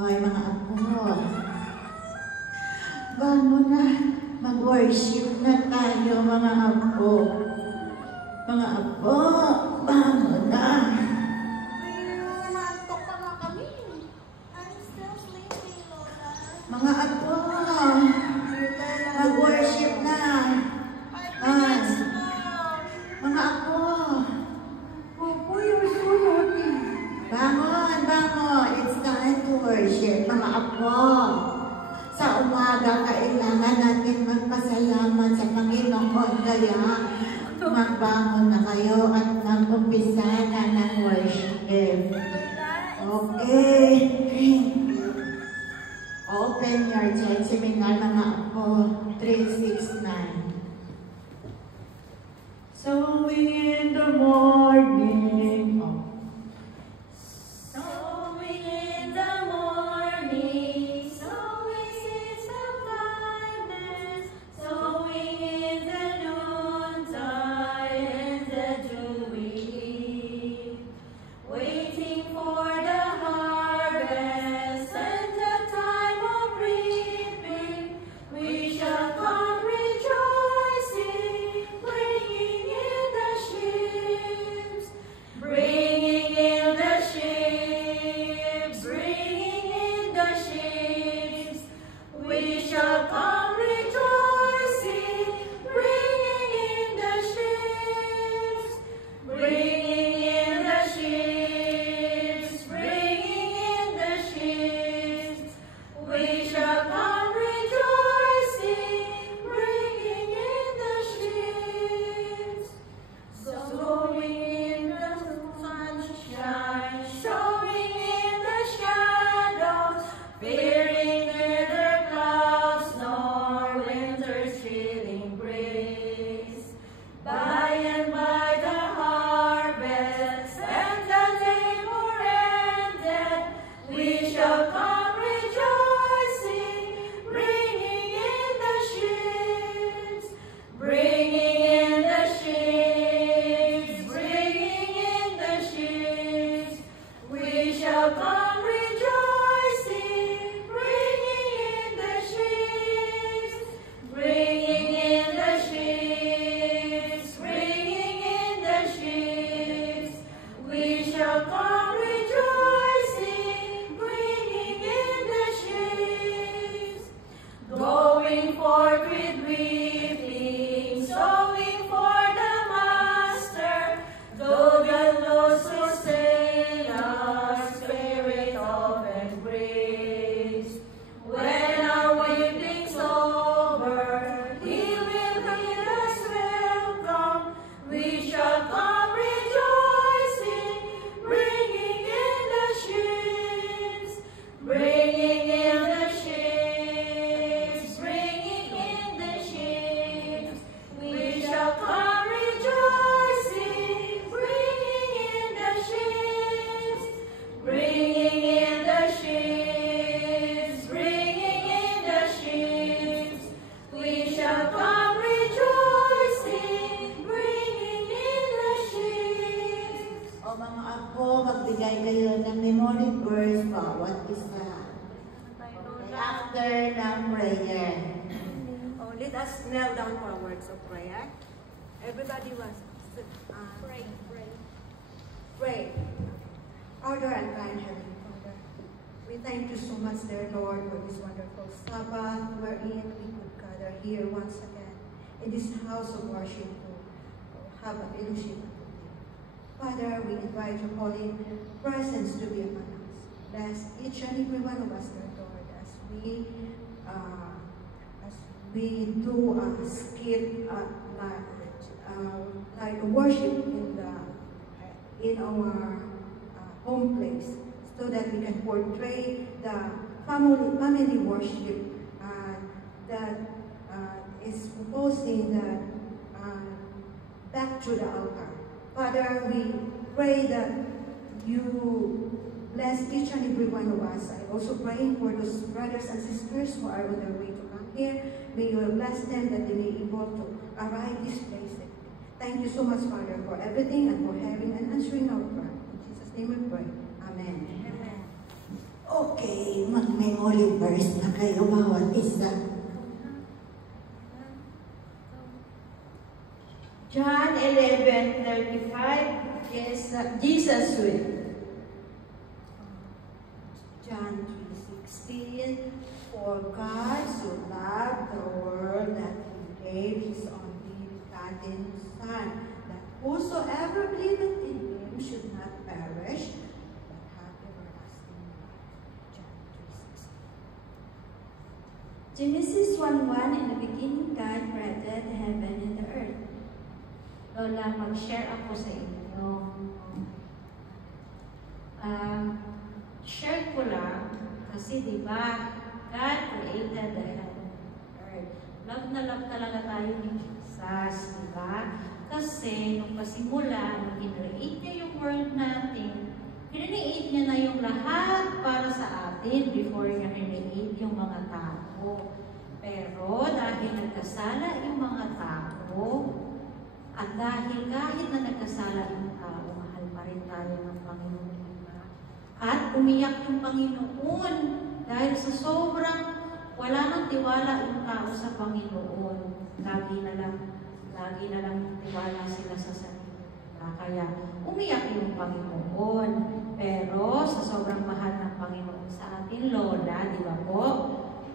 Hoy, mga apo, bangon na, mag-worship na tayo, mga apo. Mga apo, bangon na. Naantok pa nga kami. I'm still sleeping, Lola. Mga apo, mag-worship na. Mga apo. Opo, you're so naughty. Bangon, bangon. It's time to worship, mga apo. Sa umaga, kailangan natin magpasalamat sa Panginoon. Kaya, magbangon na kayo at mag-umpisa na ng worship. Okay. Open your church seminar, mga apo. 369. Sowing in the morning. Sowing in the morning, sowing seeds of kindness, sowing in the noontide and the dewy eve, waiting for the harvest and the time of reaping. We shall come rejoicing, bringing in the sheaves, bringing in the sheaves, bringing in the sheaves. We shall come rejoicing, bringing in the sheaves, bringing in the sheaves, bringing in the sheaves. We shall come rejoicing, bringing in the sheaves. Sowing in the sunshine, showing in the shadows, fearing neither clouds nor winter's chilling breeze. By and by the harvest and the labor ended, we shall come rejoicing, bringing in the sheaves, bringing in the sheaves, bringing in the sheaves. We shall come rejoicing, bringing in the sheaves, bringing in the sheaves, bringing in the sheaves. We shall come rejoicing, bringing in the sheaves. Going forth with weeping, sowing for the Master, though the Lord sustain our spirit of embrace. When our weeping's over, He will bid us welcome. We shall come rejoicing, bringing in the sheaves, bringing in the sheaves, bringing in the sheaves. We shall come rejoicing, bringing in the sheaves, bringing in the sheaves, bringing in the sheaves. We shall come rejoicing, bringing in the sheaves. O mga apo, magbigay kayo ng memory verse. Bawat isa. After ng prayer. Oh, let us kneel down for words of prayer. Everybody was pray. Pray. Our dear and kind Heavenly Father, we thank you so much, dear Lord, for this wonderful Sabbath wherein we could gather here once again in this house of worship to have a fellowship with you. Father, we invite your holy presence to be among us. Bless each and every one of us, dear Lord, as we do a skip like worship in our home place, so that we can portray the family worship that is proposing that back to the altar. Father, we pray that you bless each and every one of us. I also pray for those brothers and sisters who are on their way to come here. May you bless them that they may be able to arrive this place. Thank you so much, Father, for everything and for having and answering our prayer. In Jesus' name we pray. Amen. Okay. Okay, mag-memory verse na kayo bawat isa. John 11:35, Jesus wept. John 3:16, for God so loved the world that he gave his only begotten Son, that whosoever believeth in him should not perish, but have everlasting life. John 3:16. Genesis 1:1, in the beginning God created heaven and the earth. Lola, mag-share ako sa inyo. Share ko lang, kasi diba, God created the heaven and earth. Love na love talaga tayo ni Jesus, diba? Kasi nung pasimula, nung kinreate niya yung world natin, kinreate niya na yung lahat para sa atin before niya kinreate yung mga tao. Pero dahil nagkasala yung mga tao, at dahil kahit na nagkasala yung tao, mahal pa rin tayo ng Panginoon. At umiyak yung Panginoon dahil sa sobrang wala nang tiwala yung tao sa Panginoon. Lagi na lang tiwala sila sa sarili nila. Kaya umiyak yung Panginoon. Pero sa sobrang mahal ng Panginoon sa atin, Lola, di ba po?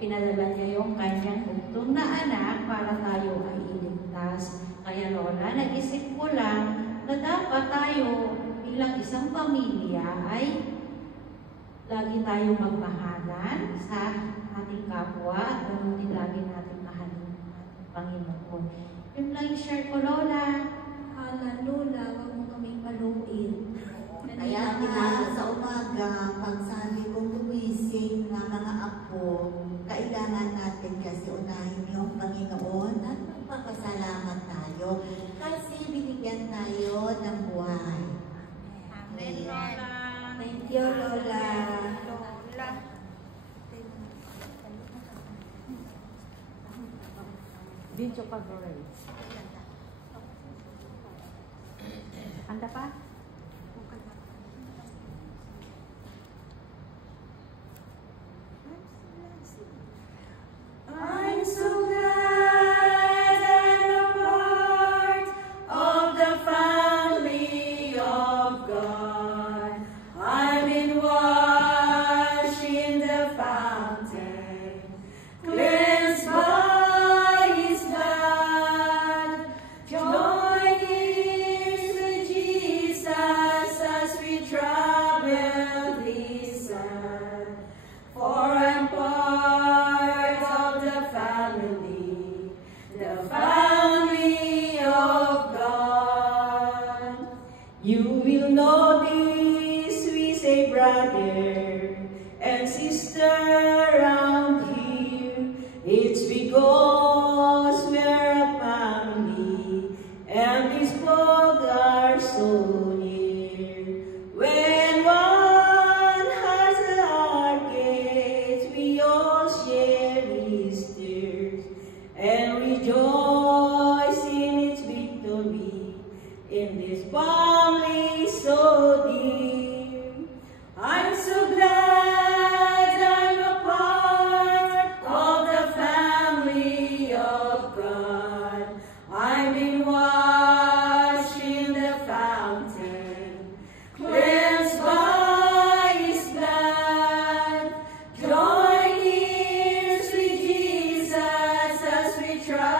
Pinadala niya yung kanyang bugtong na anak para tayo ay iligtas. Kaya Lola, nag-isip ko lang na dapat tayo bilang isang pamilya ay lagi tayong magmahalan sa ating kapwa at ganoon din lagi natin mahalin ang ating Panginoon. Yun lang yung share ko, Lola. Hallelujah, huwag mo kaming paluin. Kaya nga sa umaga, pag sabi kong gumising na mga apo, kailangan natin kasi unahin yung Panginoon at magpapasalamat tayo kasi binigyan tayo ng buhay. Amen, Lola. Thank you, Lola. Video coverage. Anda pa? I'm so glad I'm a part of the family of God. I've been washed in the fountain, cleansed by His blood. Join hands with Jesus as we travel this earth. For I'm part of the family of God. You will know this, we say, brother and sister around here. It's because we're a family, and these folk are so near. When one has a heartache, we all share his tears and rejoice in its victory in this family so dear. I'm so glad I'm a part of the family of God. I've been washed in the fountain, cleansed by His blood. Join hands with Jesus as we try